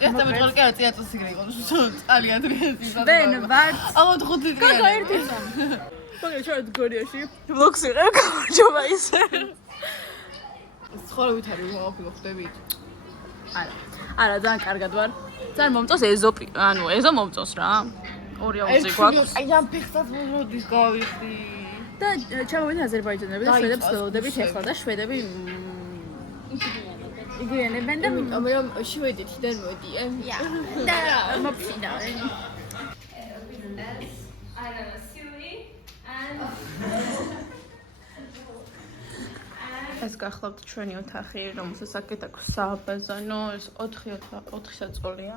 Esta me tolke a tia tosi grego. Ali adresi. Ben var. Ama თხუთი დღე. კაკა ერთისა. მაგარი ჩვენ გორიაში ვლოგს ვიღებ გამარჯობა ისე. ცხოვრებით არის ვაფილო ხდებით. არა, ძალიან კარგად ვარ. ძალიან მომწონს ეზოპი, ანუ ეზო მომწონს რა. ორი აუზი გვაქვს. აი ამ ფეხსაც მოდის გავიხდი. და ჩამოვიდა აზერბაიჯანელები და შვედებს ველოდებით ეხლა და შვედები იგივენებენ და მაგრამ შვედეთიდან მოდიან. და მოფინავენ. ეს გახლავთ ჩვენი ოთახი, რომელსაც აქეთ აქვს საბაზანო, ეს 4 საწოლია.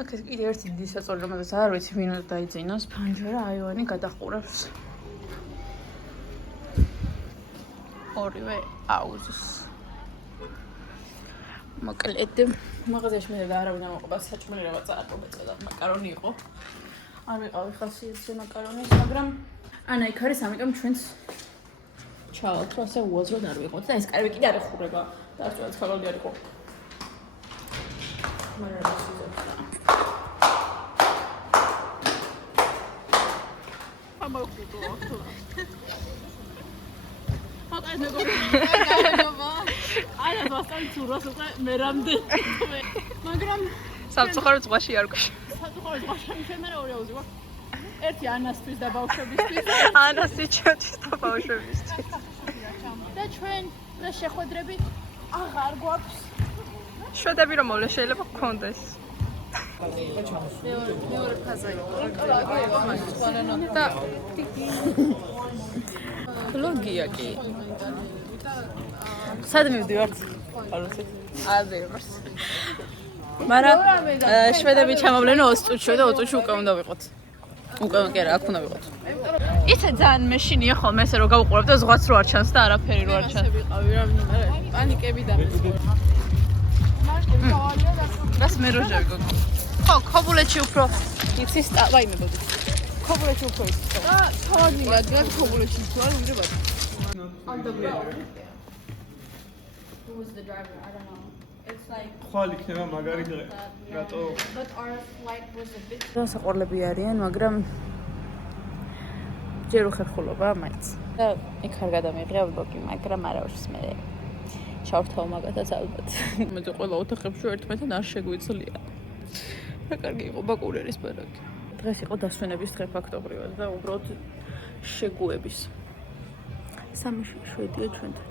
აქ ეს კიდე ერთი დიდი საწოლი, რომელსაც არ ვიცი ვინ უნდა დაიძინოს, ფანჯარა აივანი გადახურავს. ორივე აუზის. მოკლედ, მაღაზიაში მე და არავინ ამოყობა საჭმელი რაღაცა არ მომეწოდა, მაკარონი იყო. არ ვიყავი ხასიათზე მაკარონის, მაგრამ ანა იქ არის, ამიტომ ჩვენს ჩავალთ, რომ ასე უაზროდ არ ვიყოთ და ეს კარები კიდე არ ეხურება. დაარწმუნეთ ხალხი არ იყო. მაგრამ რა შეიძლება. აბა ხუთო. აკა ეს მეგობარი. არა, ვასთან ცურას უკვე მე რამდენი. მაგრამ სამწუხაროდ ზღვაში არ გვაქვს. სამწუხაროდ ზღვაში მე ორი აუზი გვაქვს. ერთი ანასთვის და ბავშვებისთვის. ანასი ჩემთვის და ბავშვებისთვის. და ჩვენ და შეხვედრები აღარ გვაქვს. შვედები რომ მოვლე შეიძლება გქონდეს. მეორე ფაზა იყო. და ლოგია კი. სად მივდივართ? აზერბაიჯანს. მაგრამ შვედები ჩამოვლენ 20 წუთში და 20 წუთში უკვე უნდა ვიყოთ. უკვე კი რა, აქ უნდა ვიყოთ. ისე ძალიან მეშინია ხოლმე ესე რომ გავუყურებ და ზღვაც რო არ ჩანს და არაფერი რო არ ჩანს. ასე ვიყავი რა, პანიკები დამეწყო. რას მე რო ჟევი გოგო? ხო, ქობულეთში უფრო იცის ვაიმე ბოდი. ქობულეთში უფრო იცის. და თავი რადგან ქობულეთში თუ არ უნდა ბადი. On the road. Who was the driver? I don't know. It's like ხვალ იქნება მაგარი დღე. რატო? But our flight was a bit. სასაყურლები არიან, მაგრამ ჯერ უხერხულობა მაინც. და იქ არ გადამიღია ვლოგი, მაგრამ არა უშს მე. ჩავრთავ მაგათაც ალბათ. მე ყველა ოთახებში ერთმანეთთან არ შეგვიძლია. რა კარგი იყო ბაკურერის ბარაკი. დღეს იყო დასვენების დღე ფაქტობრივად და უბრალოდ შეგუების. 3-7 ჩვენთან.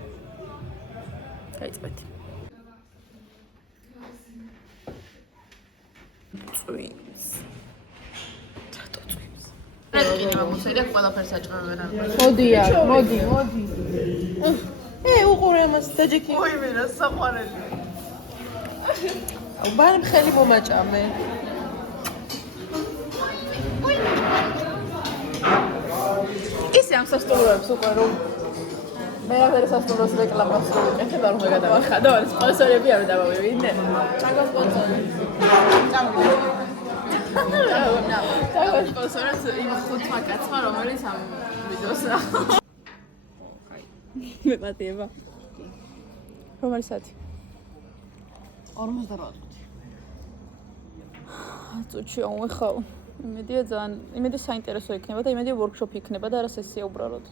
დაიწყეთ. წვიმს. რატო წვიმს? რატო მოსიდა ყველაფერს აჭრევენ არ. მოდია, მოდი. უყურე ამას დაჯექი. ოი მე რა საყვარელი. ბარი ხელი მომაჭამე. ისე ამ სასტუმროებს უკვე რომ მე აღარ სასტუმროს რეკლამას რო ვიკეთებ არ უნდა გადავახადო, არის სპონსორები არ დავავიდნენ. ჩაგა სპონსორი. ჩაგა სპონსორად იმ ხუთმა კაცმა რომელიც ამ ვიდეოს რა. მე პატიება. რომელი საათი? 48 წუთი. წუთში ამვეხავ. იმედია ძალიან, იმედი საინტერესო იქნება და იმედი ვორქშოპი იქნება და არა სესია უბრალოდ.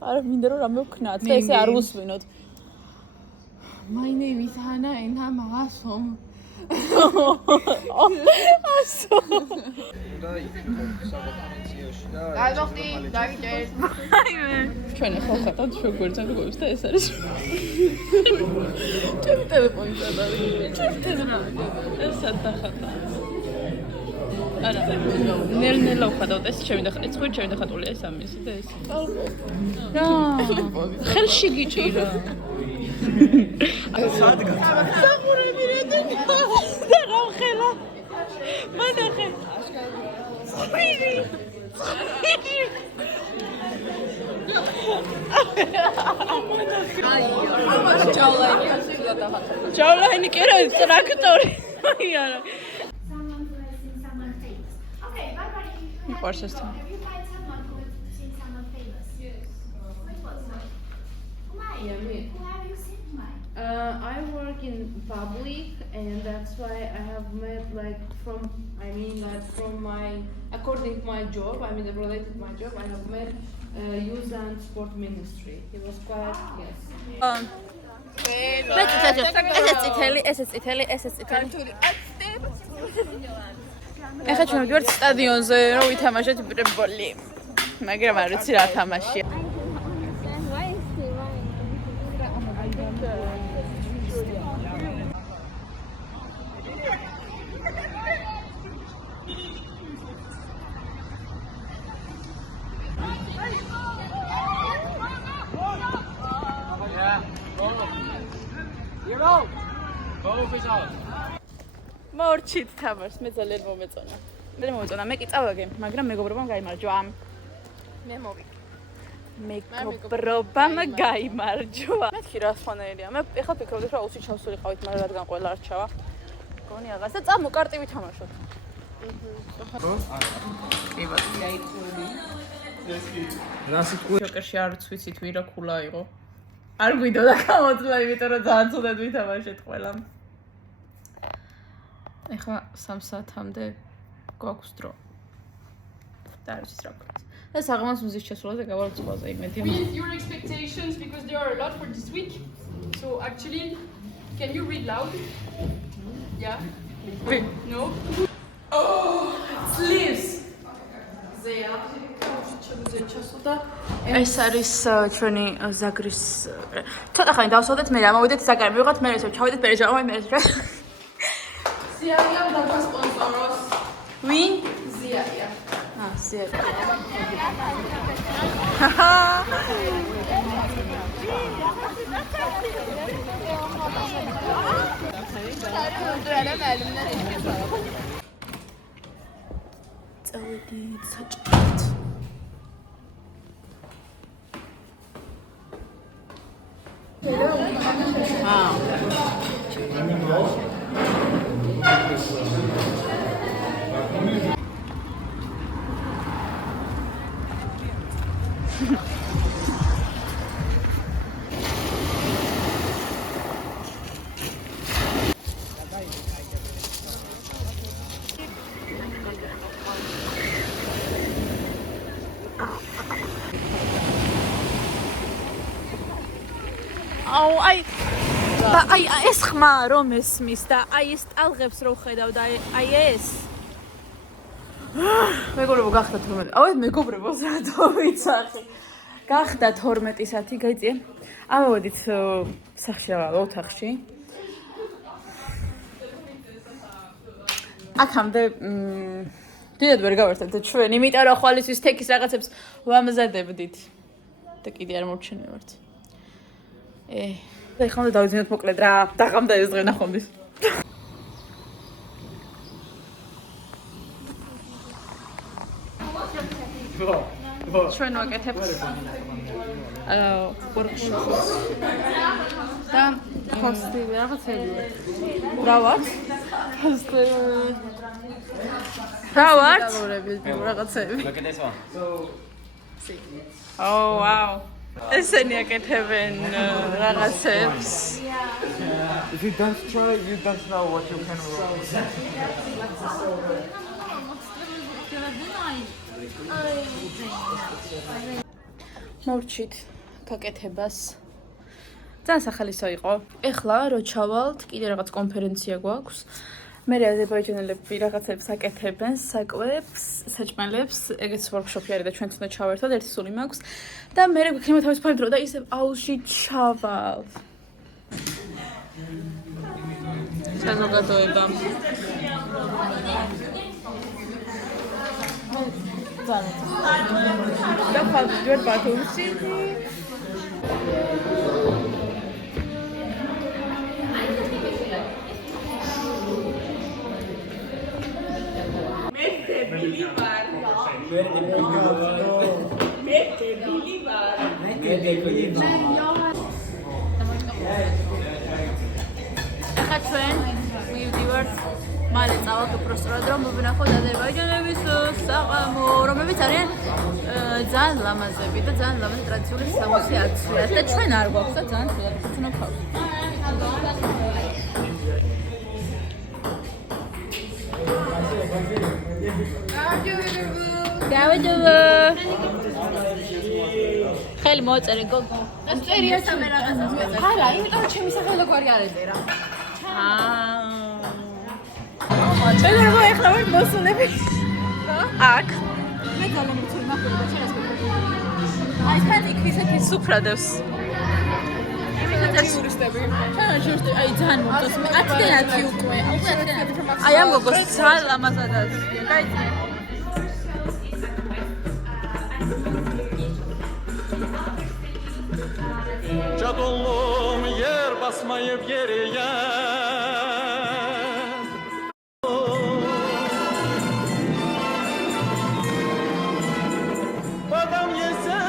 არა მინდა რომ რამე ვქნათ და ესე არ უსვინოთ. My name is Hannah and I'm awesome. Awesome. და იქნება საკონფერენციაში და გაიგოხდი, დაგიჭერეთ. ჩვენ ახლა ხატავთ შეგვერდზან გოგოს და ეს არის. ჩემი ტელეფონი სადავი. ჩემი ტელეფონი. ეს სადახატა. არა, ნელ-ნელა ვხატავთ ეს ჩემი დახატული, ეს ხო ჩემი დახატულია ეს ამისი და ეს. რა. ხელში გიჭირა. სადგა. საყურები რედი. და რა ხელა. მანახე. ხვირი. ჯავლაინი კი რა ტრაქტორი. აი არა. Miqvars es tam. I work in public, and that's why I have met from my according to my job, related to my job, I have met youth and sport ministry. It was quite yes. ეხლა ჩვენ ვიდივართ სტადიონზე, რომ ვითამაშოთ ბრებოლი. მაგრამ არ ვიცი რა თამაშია. მორჩით თამაშს, მე ძალიან მომეწონა. მე კი წავაგე, მაგრამ მეგობრობამ გაიმარჯვა. მე მოვიკ. მეგობრობამ გაიმარჯვა. მეთქი რა სხვანაირია. მე ეხლა ფიქრობდი რომ აუცილებლად ჩავსულიყავით, მაგრამ რადგან ყველა არ ჩავა. გონი რაღაცა წამო კარტი ვითამაშოთ. ჯოკერში არც ვიცით ვირა ქულა იყო. არ გვიდოდა გამოწვლა, იმიტომ რომ ძალიან ცუდად ვითამაშეთ ყველამ. ეხლა 3 საათამდე გვაქვს დრო. და არ ვიცით რა ვქნათ. და საღამოს მზის შესრულზე გავალ წყალზე იმედია. Read your expectations because there are a lot for this week. So actually, can you read loud? Yeah. No. Oh, sleeves. ეს არის ჩვენი ზაგრის ცოტა ხანი დავსვადეთ, მე ამოვიდეთ ზაგარი მივიღოთ, მე ესე ჩავიდეთ პერეჟავი, მე ესე Ziaia და სპონსოროს. ვინ? Ziaia. ზია. წავედით საჭიროდ. აი ეს ხმა რომ ესმის და აი ეს ტალღებს რო ხედავ და აი ეს მეგობრებო გახდა 12. აუ მეგობრებოს რატო ვიცახი. გახდა 12 საათი, გაიწია. ამოვედით სახში რა ოთახში. აქამდე დიდად ვერ გავერთებთ ჩვენ, იმიტომ რომ ხვალისთვის თექის რაღაცებს ვამზადებდით. და კიდე არ მორჩენევართ. და ეხლა დავიძინოთ მოკლედ რა, დაღამდა ეს დღე ნახომდის. ჩვენ ვაკეთებთ workshop-ს და ხოსტი რაღაცები. რა ვარ? ხოსტი რა ვარ? რაღაცები. Oh wow. ესენი აკეთებენ რაღაცებს. If you don't try, you don't know what you can do. მოვჩით გაკეთებას. ძალიან სახალისო იყო. ეხლა რო ჩავალთ, კიდე რაღაც კონფერენცია გვაქვს. მე აზერბაიჯანელები რაღაცებს აკეთებენ, საკვებს, საჭმელებს, ეგეც workshop-ი არის და ჩვენც უნდა ჩავერთოთ, ერთი სული მაქვს და მე გვექნება თავისუფალი დრო და ისევ აუზში ჩავალ. საზოგადოება. და ფაქტობრივად ბათუმში ახლა ჩვენ მივდივართ მალე წავალთ უბრალოდ რომ მოვინახოთ აზერბაიჯანელის საღამო, რომლებიც არიან ძალიან ლამაზები და ძალიან ლამაზი ტრადიციული სამოსი აცვიათ და ჩვენ არ გვაქვს და ძალიან ცუდად ვქნათ. ხელი მოწერე გოგო. ეს წერია სამე რაღაცა. არა, იმიტომ რომ ჩემი სახელო გვარი არ ეწერა. ჩვენ როგორ ეხლა ვარ მოსულები? აქ. მე ძალიან მიცემ ახლა და ჩემს აი თან იქისეთი სუფრადებს. ტურისტები. ჩვენ ჟურნალისტი აი ძალიან მომწონს. 10-დან 10 უკვე. აი ამ გოგოს ძალიან ლამაზად აზრია. გაიწე. Cadolum yer basmayıp geriye Badam yese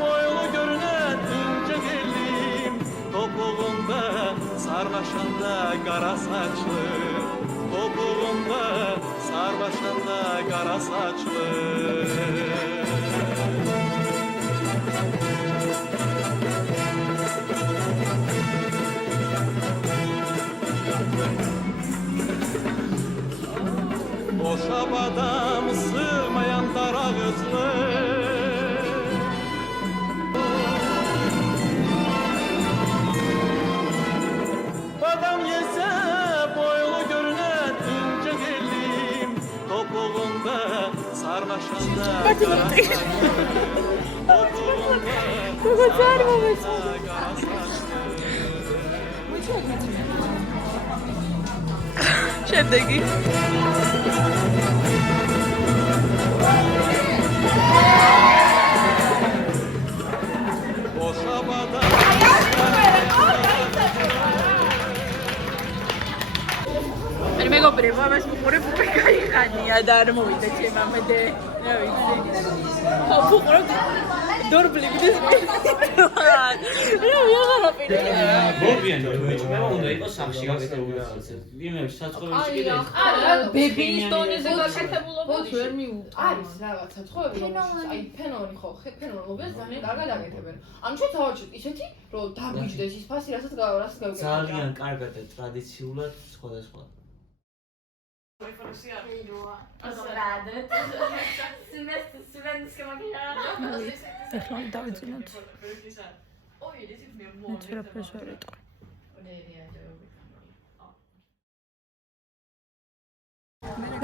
boylu görünen ince gelim Topuğunda sarmaşanda kara saçlı Topuğunda sarmaşanda kara saçlı Boşa badam sığmayan dar ağızlı Badam yese boylu görünen ince gelim Topuğunda sarmaşanda kara saçlı Topuğunda sarmaşanda kara saçlı შემდეგი მე მეგობრებო, ამას ვუყურებ უკვე გაიხანია და არ მოვიდა ჩემ ამედე. რა ვიცი. ხო, ვუყურებ დორბლიბდეს. რა ვიღარაფერი. გორბიანი მემა უნდა იყოს სახში გაკეთებული რაღაცა. იმეში საცხოვრებელში კიდე ბებიის დონეზე გაკეთებულობა ვერ მიუყვება. არის რაღაცა ცხოვრები რომელშიც აი ფენოლი ხო ფენოლობებს ძალიან კარგად აკეთებენ. ანუ ჩვენ დავაჩვენოთ ისეთი რომ დაგვიჯდეს ის ფასი რასაც გავაკეთებთ. ძალიან კარგად და ტრადიციულად სხვადასხვა. ეხლა დავიძინოთ. ნაცრაფეს ვერ ეტყვი.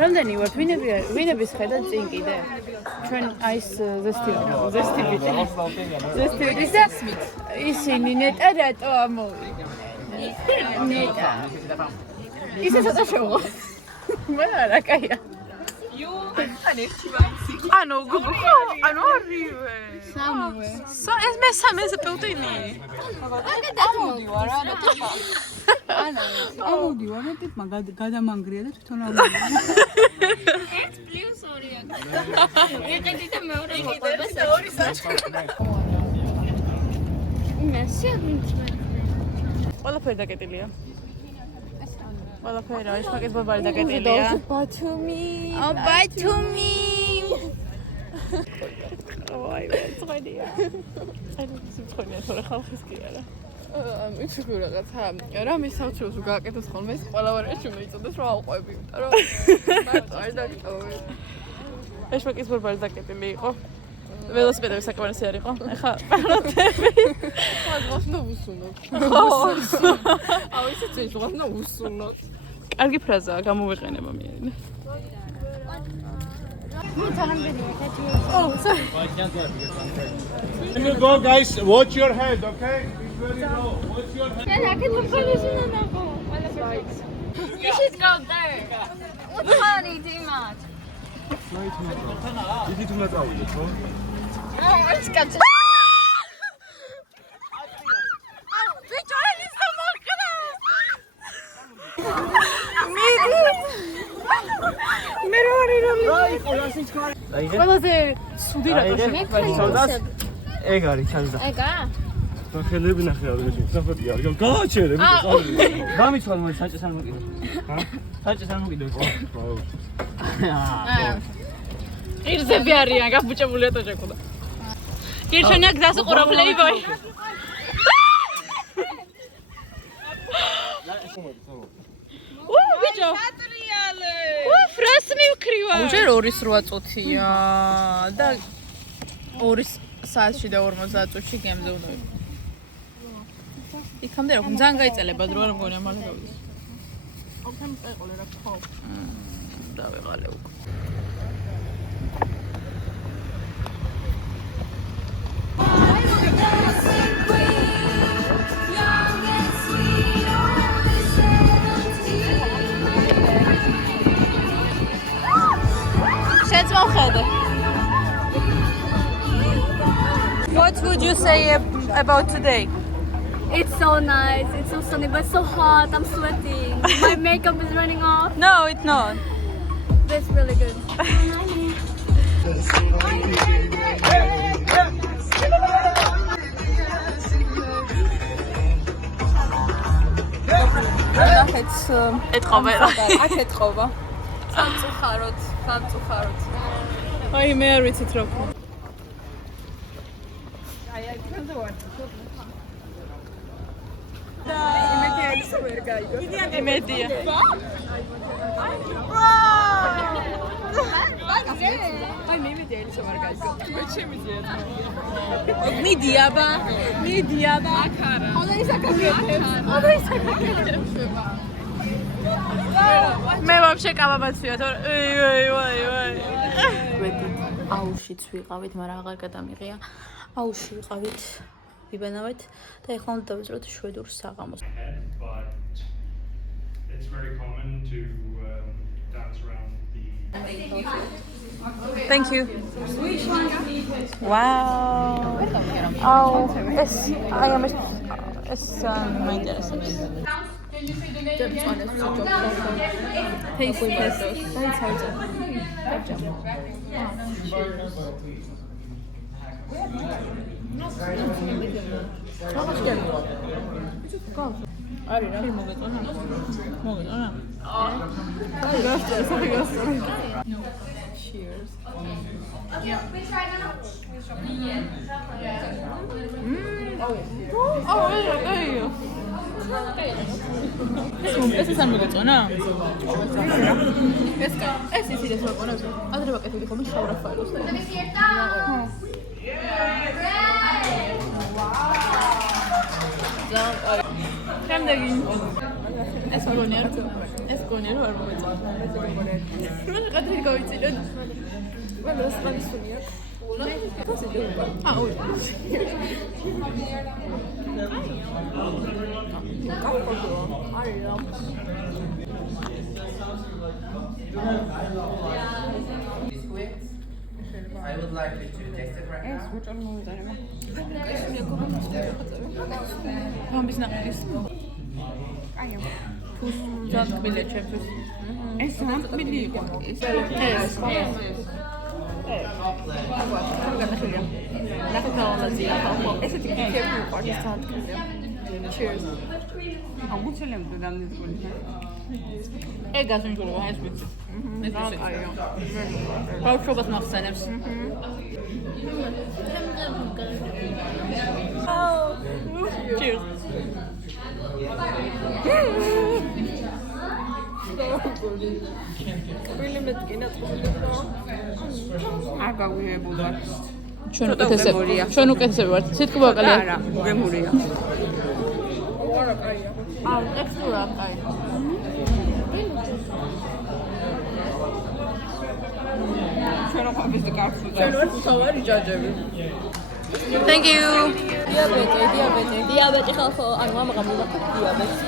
რამდენი ვართ? ვინების ხედავთ წინ კიდე? ჩვენ აი ეს ზესტივით და ისინი ნეტა რატო ამოვიდა? ნეტა. ისე ცოტა შევღო. მე არა, კაია. ანუ გოგო, ანუ ორივე. სამივე. ეს მესამეზე პეუტინი. ამოდივარ არა ტიპა. ამოდივარ რა ტიპმა გადამანგრია და თვითონ ამოვიდა. 1+2-ია. იყიდი და მეორე მოყვება ორი საჭირო. ნასია მიწმე. ყველაფერი დაკეტილია. ყველაფერი არის მაგის ბაბალი დაკეტილია. ბათუმი. აი, წვენია. აი, წვენია, თორე ხალხის კი არა. იცი რაღაცა რა მე საუჩოს გააკეთოს ხოლმე ეს ყველა ვარიაში მეიწოდეს რომ ავყვები იმიტომ რომ მარტო არ დაგტოვე ეს მაგის ბაბალი დაკეტილი იყო. ველოსიპედები საკმარისი არ იყო. ეხა პაროტები. მაგას ნუ უსუნოთ. აუ ისე წეშლას ნუ უსუნოთ. კარგი ფრაზაა, გამოვიყენება მიერინე. Oh, sorry. When you go, guys, watch your head, okay? It's very low. Watch your head. You should go there. What's funny, Dimat? You need to let out, bro. Oh, it's got to. ყველაზე სუდი რატო სოდას ეგ არის ჩანდა. ეგა? ხელები ნახე აღნიშნე. საფოტია არ გააჩერე. გამიცვალ მოი საჭეს არ მოკიდო. ჰა? საჭეს არ მოკიდო. ირზები არიან, გაბუჭებული ატოჯაკუდა. ირშენია გზას უყურა პლეიბოი. ბიჭო. ფრას მივქრივა. უჯერ 2:08 წუთია და 2 საათში და 50 წუთში გემზე უნდა ვიყო. იქამდე რა ძალიან გაიწელება დრო არ მგონია მალე გავიდეს. ოქთან წაიყოლე რა ხო. დავეღალე უკვე. What would you say about today? It's so nice. It's so sunny, but so hot. I'm sweating. My makeup is running off. No, it's not. But it's really good. ეთყობა. სამწუხაროდ. აი მე არ ვიცით რა ვქნა. იმედია. აი მე იმედია ის არ გაიგო. მე ჩემი ძია. მიდიაბა. აკარა. მე ვაფშე კაბაბაცია თორე. ვაი. აუშიც ვიყავით, მაგრამ აღარ გადამიღია. აუში ვიყავით, ვიბანავეთ და ეხლა უნდა დავიწყოთ შვედურ საღამოს. It's very common to dance around the. Thank you. Wow. Oh, es my interests. Can you say the არის რა მოგეწონა? Cheers. ეს არ მოგეწონა? ეს ისიც რა ყონებს. ადრე ვაკეთებდი ხოლმე შავრაფაილოს. Შემდეგი ეს გონია არ მოგეწონა. ყადრი გავიწილოთ. ყველა სპანისუნია. I would like you to taste it right now. ამის ნაყიდის. აიო. ფუს ძადბილე ჩემთვის. ეს ნაყიდი იყო. ეს ესეთი კეფი პარტის ძადბილე. Cheers. აუცილებლად დამძგული. ეგას მიგულო ეს ვიცი. ეს აიო. ბავშვობას მახსენებს. Cheers. აგავიებულად. ჩვენ უკეთესები ვართ. სიტყვა ბაკალია. არა, გემურია. აუ, ტექსტურა კაი. ჩვენ ყოფილი კაცი. ჩვენ ვართ თავარი ჯაჯები. Thank you. Diabetes ხალხო, ანუ ამაღამ ვიყავ diabetes.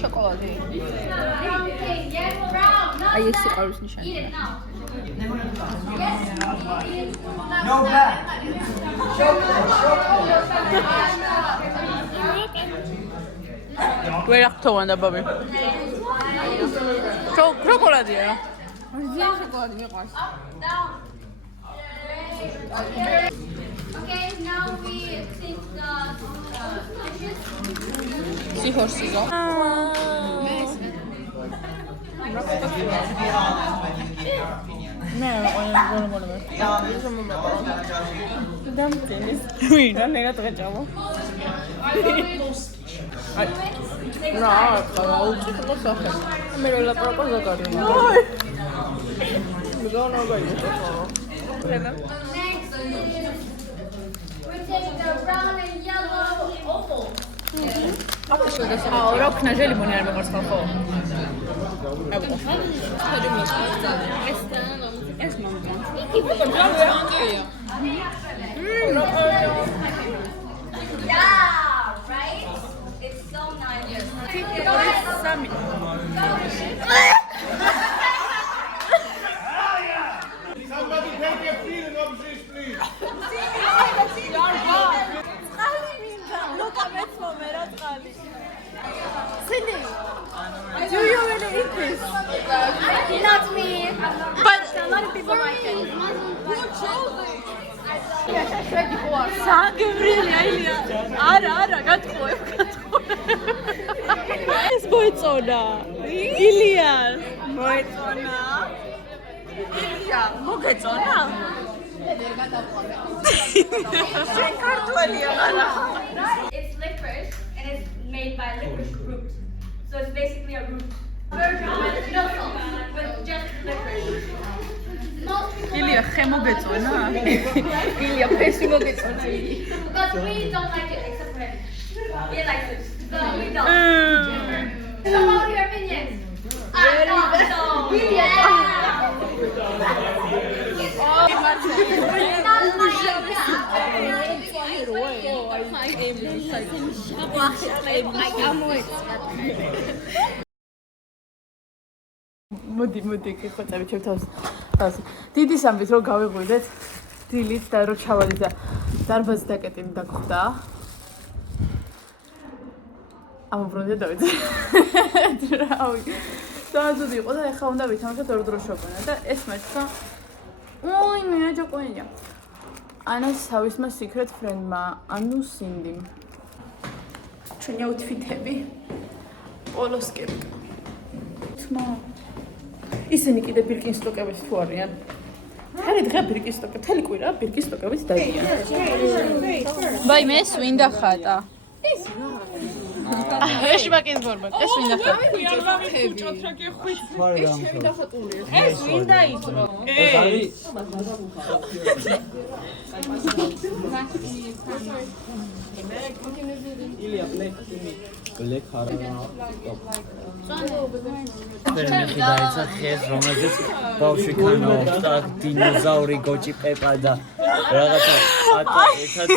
შოკოლადი. აი ეს სიყვარულის ნიშანია. No black. Chocolate. ვერ აღთოვანდა ბაბი. შოკოლადია რა. ზიან შოკოლადი მიყვარს. Okay, now we think the dishes. სიხორსიზო. მე გონებია. დამწინის. ვინ რა ნერა დღეჭამა. რა, უწიფო სახე. მე რა ლაპარაკობ ზაგარი. მე განა გაიგო. რა ქნა ჟელიმონი არ მეყარს ხო? ეს მომგან. Yeah, right? It's so nice. Somebody take a feeling of this, please. Do you really eat this? Not me. But a lot of people like it. Who chose it? საგებრიელი აილია. არა, გათხოვე. ეს მოიწონა. ილიას მოიწონა. ილია, მოგეწონა? შენ ქართველია არა. It's licorice and it's made by licorice root. So it's basically a root. Version with no salt, but just licorice. ილია, ხე მოგეწონა? ილია, ფესი მოგეწონა. Because we don't like it except for him. He likes it. So we don't. So what are your opinions? მოდი გიხოცები ჩემ თავს. დიდი სამბის რომ გავიღვიდეთ დილით და რომ ჩავადით და დარბაზი დაკეტილი დაგხვდა. ამობრუნდე დავიდე. რავი. დაძუდი იყო და ეხა უნდა ვითამაშოთ ორ დრო შოპონა და ეს მეცხრა ოი მე აჯაკონია. ანას თავისმა secret friend-მა, ანუ სინდიმ. ჩვენი აუთფიტები. პოლოსკერკა. თმა ისინი კიდე ბირკინსტოკებით თუ არიან? ხარი დღე ბირკინსტოკები, მთელი კვირა ბირკინსტოკებით დადიან. ვაი მე სვინდა ხატა. ეს მაგის ბორბა, ეს ვინდა ხატა? ეს ვინდა იწრო? ფერმეხი დაიცა ხეს, რომელზეც ბავშვი ქანაობს და დინოზავრი გოჭი პეპა და რაღაცა ერთად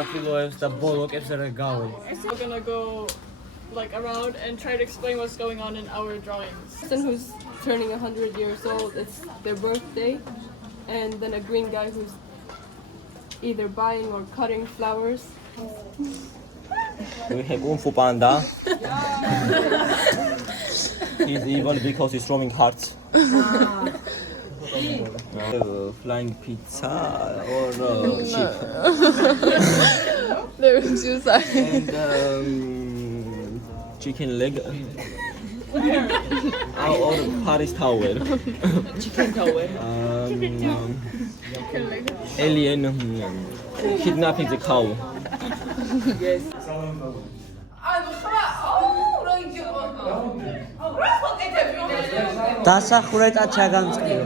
აფილოებს და ბოლოკებს რა გავი. We're gonna go like around and try to explain what's going on in our drawings. Person who's turning 100 years old, it's their birthday, and then a green guy who's either buying or cutting flowers. We have Kung Fu Panda. He's evil because he's throwing hearts. Flying pizza or sheep. There's two sides. And chicken leg. Or Paris Tower. Chicken tower. Alien kidnapping the cow. Yes. დასახურეთ ჩაგამწყიო.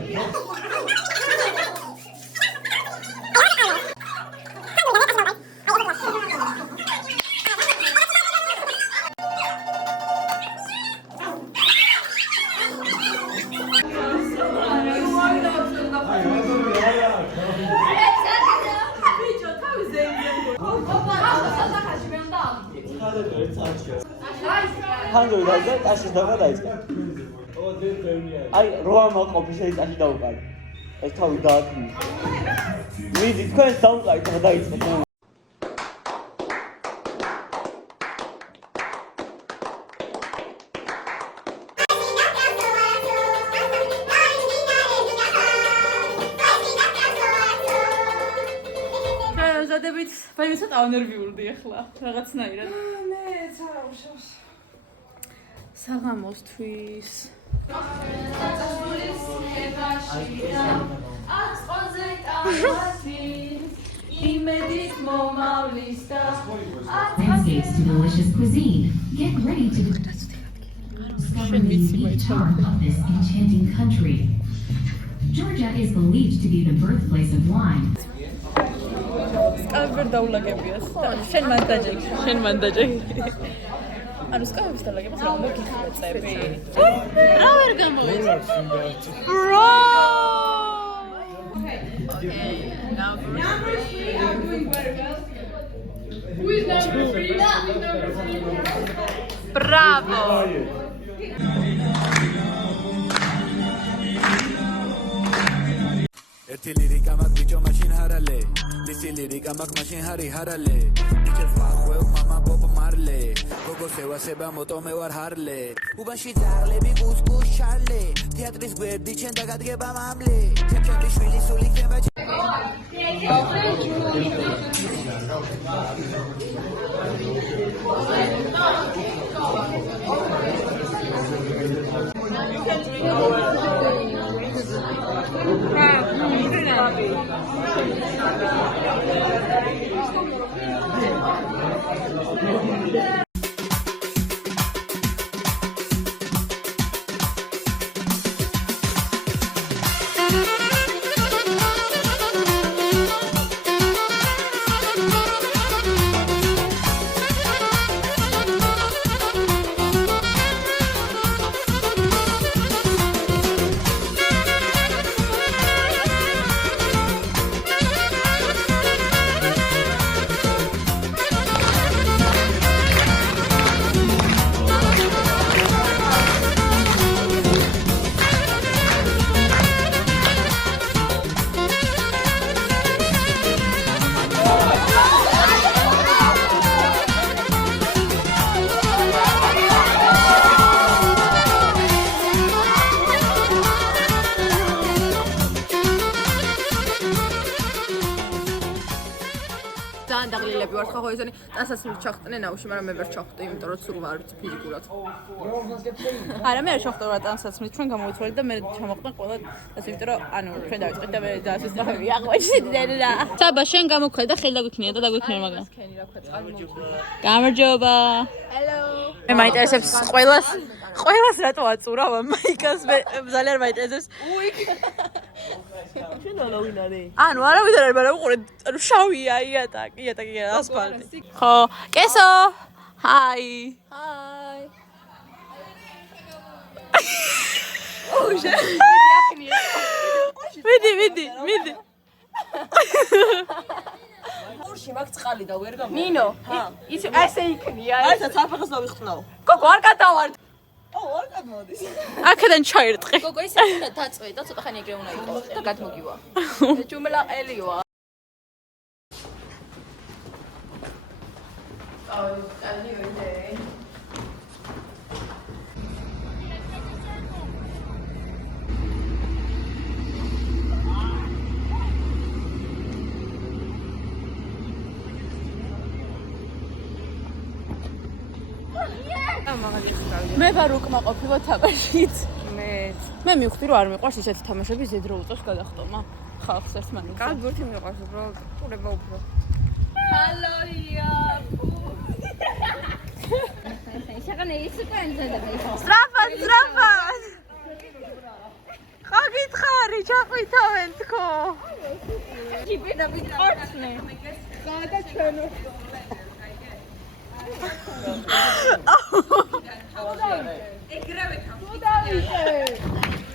ხანდური დაიწყე, ტაშის დაბა დაიწყე. აი, როა მოყოფი შეიძლება ტაში დაუყარე. ეს თავი დააქმნი. მიდი, თქვენ დაუყარეთ და დაიწყეთ. ზადებით, მე ცოტა ანერვიულდი ახლა, რაღაცნაირად. მე ცა უშავს. საღამოსთვის. Landscapes to delicious cuisine. Get ready to discover the unique charm of this enchanting country. Georgia is believed to be the birthplace of wine. სკავერ დაულაგებიას. შენ მან დაჯექი. ანუ სკავების დაულაგებას რა მოგიხმეწები? რა ვერ გამოიწვია? Bro! Okay, number 3. I'm doing very well. Who is number 3? Bravo! ერთი ლირიკა მაგ ბიჭო მაშინ ჰარალე ლისი ლირიკა მაგ მაშინ ჰარი ჰარალე ბიჭებს ვახვევ მამა ბობ მარლე გოგოს ევასება მოტო მე ვარ ჰარლე უბანში ძაღლები კუსკუს ჩარლე თეატრის გვერდი ჩენ დაგადგება მამლე ჩემი შვილი სული ქება დაგლილები ვარ ხო ისინი ტანსაცმლით ჩახტნენ აუში, მაგრამ მე ვერ ჩახტე, იმიტომ რომ სულ ვარ ფიზიკურად. არა, მე არ ჩახტე რა ტანსაცმლით, ჩვენ გამოვიცვალეთ და მე ჩამოყდა ყველა ასე, იმიტომ რომ ანუ ჩვენ დავიწყეთ და მე დაასწრაფები აღვიჩდნენ რა. საბა, შენ გამოქვე და ხელი დაგვიქნია და დაგვიქნია მაგრამ. გამარჯობა. Hello. მე მაინტერესებს ყველას რატო აწურავ მაიკას მე ძალიან მაინტერესებს. ანუ არავითარ არ მარაუყურე, ანუ შავია იატაკი ასფალტი. ხო, კესო. ჰაი. ჰაი. ოჟე. მიდი. ურში მაგ წყალი და ვერ გამო. ნინო, ის ესე იქნია. აი, საფეხოს დავიხტნაო. გოგო, არ გადავარ. არ გადმოდის. აქედან ჩაირტყე. გოგო, ისე უნდა დაწვე და ცოტა ხანი ეგრე უნდა იყოს და გადმოგივა. ჯუმლა ელივა. მე ვარ უკმაყოფილო თამაშით. მე მივხვდი რომ არ მიყვარს ისეთი თამაშები ზედრო უწევს გადახტომა ხალხს ერთმანეთს. კალბურთი მიყვარს უბრალოდ ყურება უფრო. ჰალოია. შეგანე ის კონცერტი. სტრაფად. ხა გითხარი, ჩაყვითავენ თქო. ჯიპი და ვიწყორცნე. გადა ჩვენო.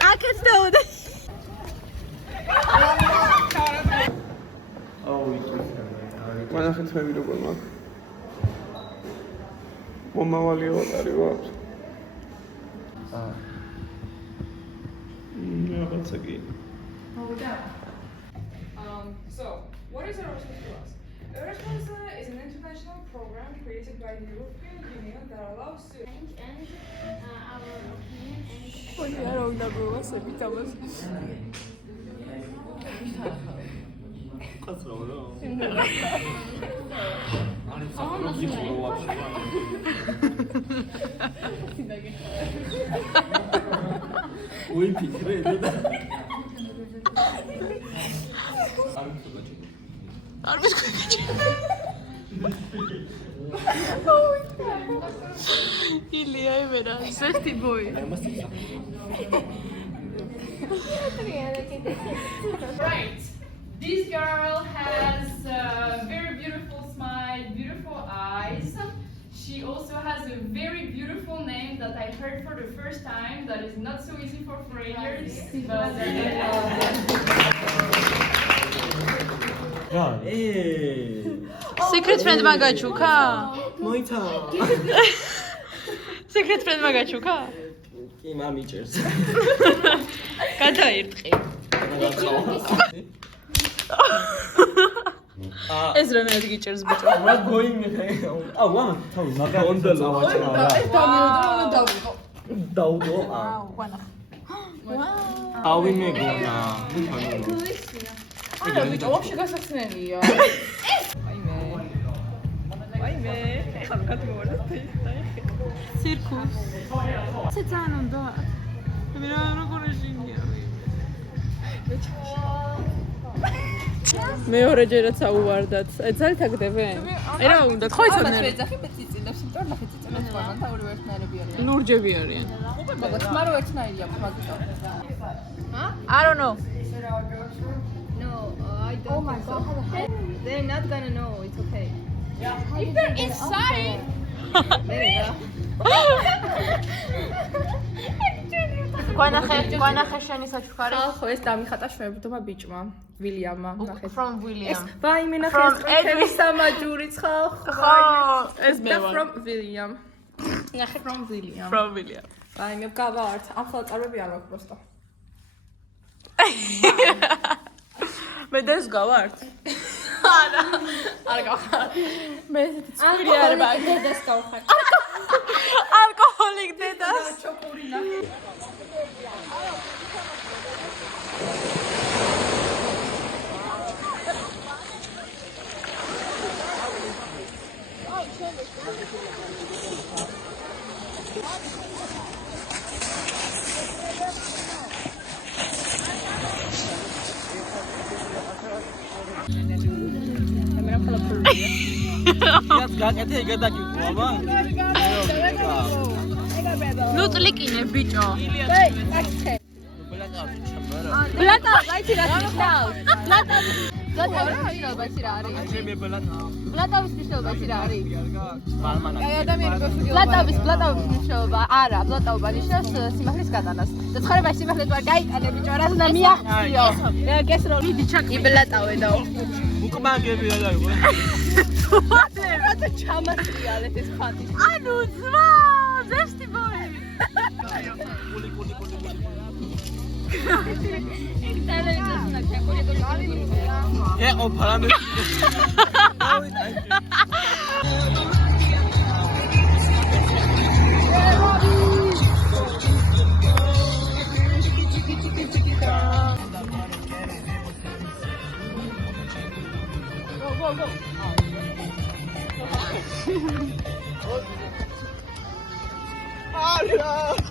აქეთ დავდე. მანახეთ მე როგორ მაქვს. მომავალი ოთარი ვაქვს. რაღაცა კი. So, what is Erasmus Plus? Erasmus is an international program created by the European Union that allows students and our opinion არ ვიცი. Ilya Emera, zesty boy. Right. This girl has a very beautiful smile, beautiful eyes. She also has a very beautiful name that I heard for the first time. That is not so easy for foreigners. But Secret friend magachuka? Moita. Secret friend magachuka? კი მამიჭერს. გადაირტყი. ეს რა ნაირ გიჭერს ბიჭო? What going me? აუ მამა, თავი მაგა უნდა ლავაჭრა რა. ეს დამიოდო და დავიდო. დაუდო. ვანა. ავი მეგონა. არა ბიჭო, ვაფშე გასახსენელია. ვაიმე, ეხლა გადმოვარდა დაიხე. ცირკუს. ცეცან უნდა. მე როგორ ეშინია. მეორეჯერაც აუვარდათ. ძალიან თაგდებენ? აი რა უნდა თქვენ მე ძახი მეწიწილებს, იმიტომ რომ მეწიწილებს ვარდან და ორივე ერთნაირები არიან. ლურჯები არიან. მოგა თმარო ერთნაირი აქვს მაგიტო. I don't know. No, I don't. Oh my god. They're not gonna know. It's okay. If they're inside. There you go. Გვანახე შენი საჩუქარი. ხო, ეს დამიხატა შვებდობა ბიჭმა, ვილიამმა, ნახეთ. From William. ვაიმე ნახე ეს ყრეჩების სამაჯურიც ხალხო. ხო, ეს მე ვარ. From William. ნახე from William. From William. ვაიმე გავართ. ახლა წარბები არ მაქვს просто. მე დეს გავართ. არა. არ გავხარ. მე ესეთი ცხვირი არ ვარ. დედას გავხარ. ალკოჰოლიკ დედას. ჩოკური ნახე. გაკეთე გადაგიყვავა. ნუ ტლიკინე ბიჭო. ბლატა, ვაიცი რა ნიშნავს? ბლატავის მნიშვნელობა იცი რა არის? ბლატავის მნიშვნელობა იცი რა არის? აი ადამიანი გასაგებია. ბლატავის მნიშვნელობა არა, ბლატაობა ნიშნავს სიმართლის გატანას. და ცხოვრებაში სიმართლე თუ არ გაიტანე ბიჭო, რა უნდა მიაღწიო? მე გესრო მიდი ჩაკი ბლატავედო. უკმაგები არა იყო. რატო ჩამასრიალეთ ეს ფანტი? ანუ ძმა, ზესტი ბოი. ე ოფარამე. Go.